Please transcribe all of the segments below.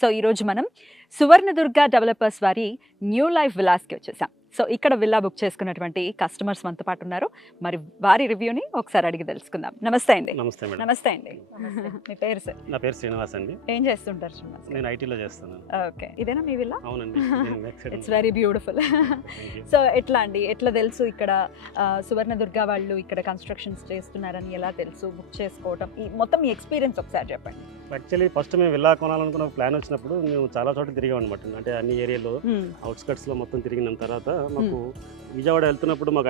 So ఈరోజు మనం Suvarnadurga developers వారి న్యూ లైఫ్ విలాస్కి వచ్చేసాం. సో ఇక్కడ విల్లా బుక్ చేసుకున్నటువంటి కస్టమర్స్ మనతో పాటు ఉన్నారు. మరి వారి రివ్యూని ఒకసారి అడిగి తెలుసుకుందాం. నమస్తే అండి. నమస్తే మేడం. నమస్తే అండి. మీ పేరు సార్? నా పేరు శ్రీనివాస్ అండి. ఏం చేస్తుంటారు శ్రీనివాస్? నేను ఐటీలో చేస్తున్నాను. ఓకే, ఇదేనా మీ విల్లా? అవునండి. It's very beautiful. సో ఎట్లా అండి, ఎట్లా తెలుసు ఇక్కడ సువర్ణదుర్గ వాళ్ళు ఇక్కడ కన్స్ట్రక్షన్స్ చేస్తున్నారని ఎలా తెలుసు, బుక్ చేసుకోవటం, ఈ మొత్తం మీ ఎక్స్పీరియన్స్ ఒకసారి చెప్పండి. యాక్చువల్లీ ఫస్ట్ మేము విల్లా కొనాలనుకున్న ప్లాన్ వచ్చినప్పుడు మేము చాలా చోట్ల తిరిగాం అనమాట. అంటే అన్ని ఏరియాలో అవుట్స్కట్స్లో మొత్తం తిరిగిన తర్వాత మాకు విజయవాడ వెళ్తున్నప్పుడు మాకు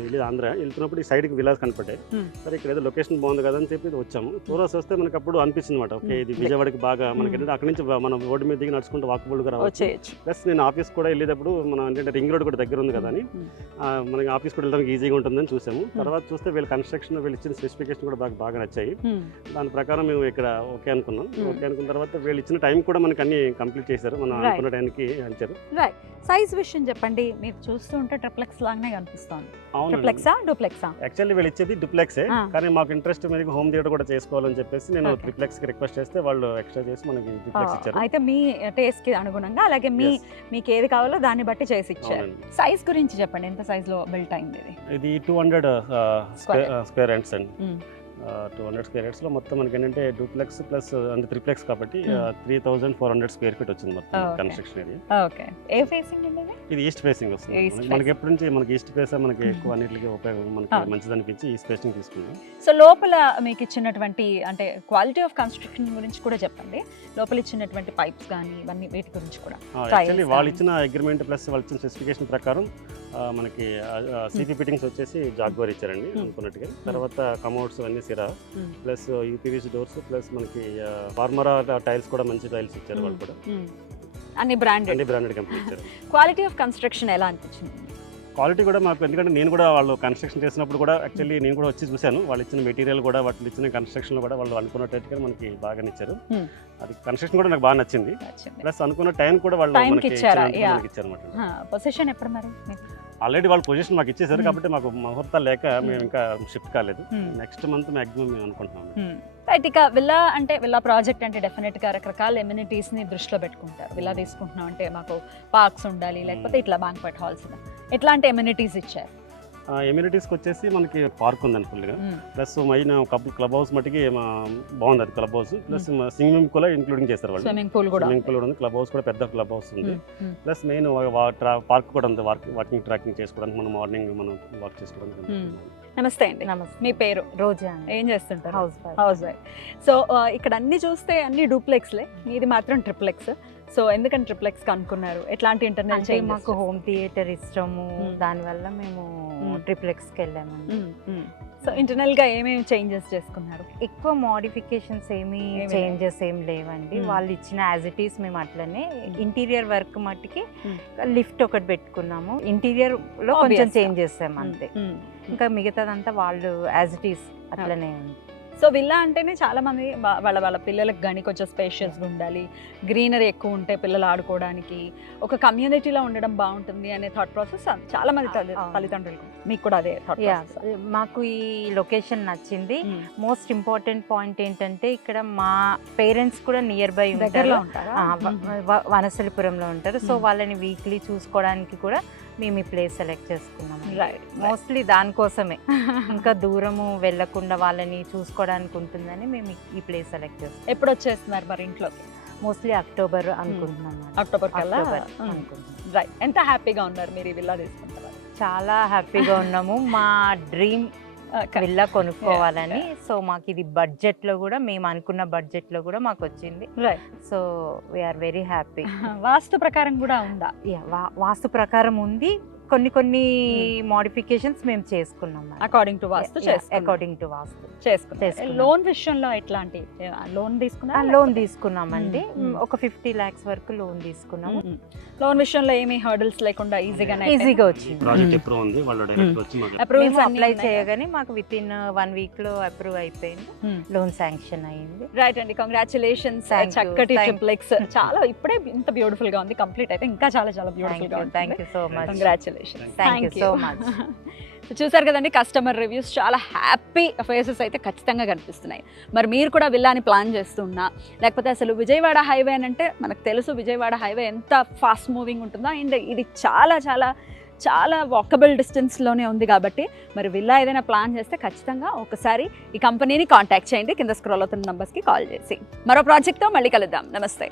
వెళ్ళి ఆంధ్ర వెళ్తున్నప్పుడు ఈ సైడ్కి విల్లాస్ కనపడ్డాయి. సరే ఇక్కడ ఏదో లొకేషన్ బాగుంది కదా అని చెప్పి వచ్చాము. టూరర్స్ వస్తే మనకి అప్పుడు అనిపించింది అనమాట, ఓకే ఇది విజయవాడకి బాగా మనకి ఏంటంటే అక్కడి నుంచి మనం రోడ్డు మీద దిగి నడుచుకుంటూ వాకబుల్గా రావచ్చు. ప్లస్ నేను ఆఫీస్ కూడా వెళ్ళేటప్పుడు మనం ఏంటంటే రింగ్ రోడ్ కూడా దగ్గర ఉంది కదా అని మనకి ఆఫీస్ కూడా వెళ్ళడానికి ఈజీగా ఉంటుందని చూసాము. తర్వాత చూస్తే వీళ్ళ కన్స్ట్రక్షన్ వీళ్ళు ఇచ్చిన స్పెసిఫికేషన్ కూడా బాగా నచ్చాయి. దాని ప్రకారం మేము ఇక్కడ ఓకే అనుకున్నాం. ఓకే అనుకున్న తర్వాత వీళ్ళు ఇచ్చిన టైం కూడా మనకి అన్ని కంప్లీట్ చేశారు, మనం అనుకున్న టైంకి అంచారు. సైజ్ విషయం చెప్పండి. మీరు చూస్తూ ఉంటే ట్రిప్లెక్స్ లాగానే కనిపిస్తుంది. ట్రిప్లెక్సా డూప్లెక్సా? యాక్చువల్లీ వీళ్ళు ఇచ్చేది డూప్లెక్సే, కానీ మాకు ఇంట్రెస్ట్ మీద హోమ్ థియేటర్ కూడా చేసుకోవాలని చెప్పేసి నేను ట్రిప్లెక్స్ కి రిక్వెస్ట్ చేస్తే వాళ్ళు ఎక్స్ట్రా చేసి మనకి డూప్లెక్స్ ఇచ్చారు. అయితే మీ టేస్ట్ కి అనుగుణంగా అలాగే మీకు ఏది కావాలో దాన్ని బట్టి చేసి ఇచ్చారు. సైజ్ గురించి చెప్పండి, ఎంత సైజ్ లో బిల్ట్ అయింది ఇది? 200 స్క్వేర్ యార్డ్స్ అండి. 200 స్క్వేర్ యార్డ్స్ లో మొత్తం మనకి ఏంటంటే డూప్లెక్స్ ప్లస్ అంటే ట్రిప్లెక్స్ కాబట్టి 3400 స్క్వేర్ ఫీట్ వచ్చింది మొత్తం కన్స్ట్రక్షన్ ఏరియా. ఓకే, ఏ ఫేసింగ్ అండి ఇది? ఈస్ట్ ఫేసింగ్ వస్తుంది. మనకి ఎప్పటి నుంచి మనకి ఈస్ట్ ఫేస్ మనకి ఎక్కువ అన్నిటికీ ఉపయోగం, మనకి మంచిది అనిపించి ఈస్ట్ ఫేసింగ్ తీసుకున్నాం. సో లోపల మీకు ఇచ్చినటువంటి అంటే క్వాలిటీ ఆఫ్ కన్స్ట్రక్షన్ గురించి కూడా చెప్పండి. లోపల ఇచ్చినటువంటి పైప్స్ కానీ ఇవన్నీ వీటి గురించి కూడా. యాక్చువల్లీ వాళ్ళు ఇచ్చిన అగ్రిమెంట్ ప్లస్ వాళ్ళు ఇచ్చిన స్పెసిఫికేషన్ ప్రకారం మనకి సిపి ఫిట్టింగ్స్ వచ్చేసి జాగ్వార్ ఇచ్చారండి అనుకున్నట్టుగా. తర్వాత కమోడ్స్ అన్ని సిరా ప్లస్ యూపీవీసీ డోర్స్ ప్లస్ మనకి ఫార్మరా టైల్స్ కూడా మంచి టైల్స్ ఇచ్చారు వాళ్ళు కూడా. అన్ని బ్రాండెడ్ కంపెనీ ఇచ్చారు. క్వాలిటీ ఆఫ్ కన్స్ట్రక్షన్ ఎలా అనిపించింది? క్వాలిటీ కూడా మాకు, ఎందుకంటే నేను కూడా వాళ్ళు కన్స్ట్రక్షన్ చేసినప్పుడు కూడా యాక్చువల్లీ నేను కూడా వచ్చి చూశాను. వాళ్ళు ఇచ్చిన మెటీరియల్ కూడా వాళ్ళు ఇచ్చిన కన్స్ట్రక్షన్ కూడా వాళ్ళు అనుకున్నట్టుగా మనకి బాగా ఇచ్చారు. అది కన్స్ట్రక్షన్ కూడా నాకు బాగా నచ్చింది. ప్లస్ అనుకున్న టైం కూడా వాళ్ళు ఇచ్చారు అన్నమాట. పొజిషన్ ఎప్పుడు మరి? ఆల్రెడీ వాళ్ళ పొజిషన్ మాకు ఇచ్చేసారు కాబట్టి మాకు ముహూర్తాలు లేక మేము ఇంకా షిఫ్ట్ కాలేదు. నెక్స్ట్ మంత్ మాక్సిమం మేము అనుకుంటున్నాం. రైట్, ఇక విల్లా అంటే విల్లా ప్రాజెక్ట్ అంటే డెఫినెట్గా రకరకాల ఎమ్యూనిటీస్ని దృష్టిలో పెట్టుకుంటారు. విల్లా తీసుకుంటున్నాం అంటే మాకు పార్క్స్ ఉండాలి, లేకపోతే ఇట్లా బ్యాంక్వెట్ హాల్స్, ఎట్లాంటి ఎమ్యూనిటీస్ ఇచ్చారు? ఎమ్యూనిటీస్కి వచ్చేసి మనకి పార్క్ ఉందండి ఫుల్గా. ప్లస్ మెయిన్ క్లబ్ హౌస్ మటుకి బాగుంది, అది club house. Plus swimming pool including చేస్తారు వాళ్ళు. స్విమ్మింగ్ పూల్ కూడా ఉంది, క్లబ్ హౌస్ కూడా పెద్ద క్లబ్ హౌస్ ఉంది. ప్లస్ మెయిన్ పార్క్ కూడా ఉంది, వాకింగ్ ట్రాకింగ్ చేసుకోవడానికి, మనం మార్నింగ్ మనం వాక్ చేసుకోవడానికి. నమస్తే అండి. నమస్తే. మీ పేరు? రోజా. ఏం చేస్తుంటారు? House wife. సో ఇక్కడ అన్ని చూస్తే అన్ని డూప్లెక్స్లే, ఇది మాత్రం ట్రిప్లెక్స్. సో ఎందుకని ట్రిప్లెక్స్ అనుకున్నారు? ఎట్లాంటి ఇంటర్నెట్ చేంజ్? మాకు హోమ్ థియేటర్ ఇష్టము, దానివల్ల మేము ట్రిప్లెక్స్కి వెళ్ళామండి. సో ఇంటర్నల్ గా ఏమేమి చేంజెస్ చేసుకున్నారు? ఎక్కువ మోడిఫికేషన్స్ చేంజెస్ ఏం లేవండి. వాళ్ళు ఇచ్చిన యాజ్ ఇట్ ఈస్ మేము అట్లనే. ఇంటీరియర్ వర్క్ మట్టికి లిఫ్ట్ ఒకటి పెట్టుకున్నాము, ఇంటీరియర్ లో కొంచెం చేంజ్ చేసాము అంతే. ఇంకా మిగతాదంతా వాళ్ళు యాజ్ ఇట్ ఈస్ అట్లనే ఉంది. సో విల్లా అంటేనే చాలా మంది వాళ్ళ పిల్లలకు కానీ కొంచెం స్పేషియస్గా ఉండాలి, గ్రీనరీ ఎక్కువ ఉంటే పిల్లలు ఆడుకోవడానికి, ఒక కమ్యూనిటీలో ఉండడం బాగుంటుంది అనే థాట్ ప్రాసెస్ చాలా మంది తల్లిదండ్రులకు. మీకు కూడా అదే థాట్ ప్రాసెస్? మాకు ఈ లొకేషన్ నచ్చింది. మోస్ట్ ఇంపార్టెంట్ పాయింట్ ఏంటంటే ఇక్కడ మా పేరెంట్స్ కూడా నియర్ బై ఉంటారు, వనసలిపురంలో ఉంటారు. సో వాళ్ళని వీక్లీ చూసుకోవడానికి కూడా మేము ఈ ప్లేస్ సెలెక్ట్ చేసుకున్నాము. మోస్ట్లీ దానికోసమే, ఇంకా దూరము వెళ్లకుండా వాళ్ళని చూసుకోవడానికి ఉంటుందని మేము ఈ ప్లేస్ సెలెక్ట్ చేస్తాం. ఎప్పుడు వచ్చేస్తున్నారు మరి ఇంట్లోకి? మోస్ట్లీ అక్టోబర్ అనుకుంటున్నాం. అక్టోబర్ కల్లా అనుకుంటున్నాం. రైట్, ఎంత హ్యాపీగా ఉన్నారు మీరు ఈ విల్లా తీసుకుంటారు? చాలా హ్యాపీగా ఉన్నాము. మా డ్రీమ్ విల్లా కొనుక్కోవాలని. సో మాకు ఇది బడ్జెట్ లో కూడా, మేము అనుకున్న బడ్జెట్ లో కూడా మాకు వచ్చింది. So we are very happy. Vastu ప్రకారం కూడా ఉందా? వాస్తు ప్రకారం ఉంది. కొన్ని మోడిఫికేషన్స్ మేము చేసుకున్నాం అకార్డింగ్ టు వాస్తు చేసుకున్నాం. లోన్ విషయంలో ఎట్లాంటి లోన్ తీసుకున్నామండి? ఒక 50 lakhs వరకు లోన్ తీసుకున్నాము. లోన్ విషయంలో ఏమి హర్డల్స్ లేకుండా ఈజీగా వచ్చింది. అప్రూవల్స్ అప్లై చేయగానే మాకు విత్ ఇన్ 1 week లో అప్రూవ్ అయిపోయింది, లోన్ శాంక్షన్ అయింది. రైట్ అండి, కంగ్రాచులేషన్స్. చక్కటి ట్రిప్లెక్స్ చాలా ఇప్పుడే ఇంత బ్యూటిఫుల్ గా ఉంది, కంప్లీట్ అయితే ఇంకా చాలా చాలా బ్యూటిఫుల్ గా ఉంది. Thank you so much. Congratulations. Thank you so much. So చూసారు కదండి, కస్టమర్ రివ్యూస్ చాలా హ్యాపీ ఫేసెస్ అయితే ఖచ్చితంగా కనిపిస్తున్నాయి. మరి మీరు కూడా విల్లాని ప్లాన్ చేస్తున్నా, లేకపోతే అసలు విజయవాడ హైవే అని అంటే మనకు తెలుసు విజయవాడ హైవే ఎంత ఫాస్ట్ మూవింగ్ ఉంటుందో, అండ్ ఇది చాలా చాలా చాలా వాకబుల్ డిస్టెన్స్లోనే ఉంది కాబట్టి మరి విల్లా ఏదైనా ప్లాన్ చేస్తే ఖచ్చితంగా ఒకసారి ఈ కంపెనీని కాంటాక్ట్ చేయండి, కింద స్క్రోల్ అవుతున్న నెంబర్స్కి కాల్ చేసి. మరో ప్రాజెక్ట్తో మళ్ళీ కలుద్దాం. నమస్తే.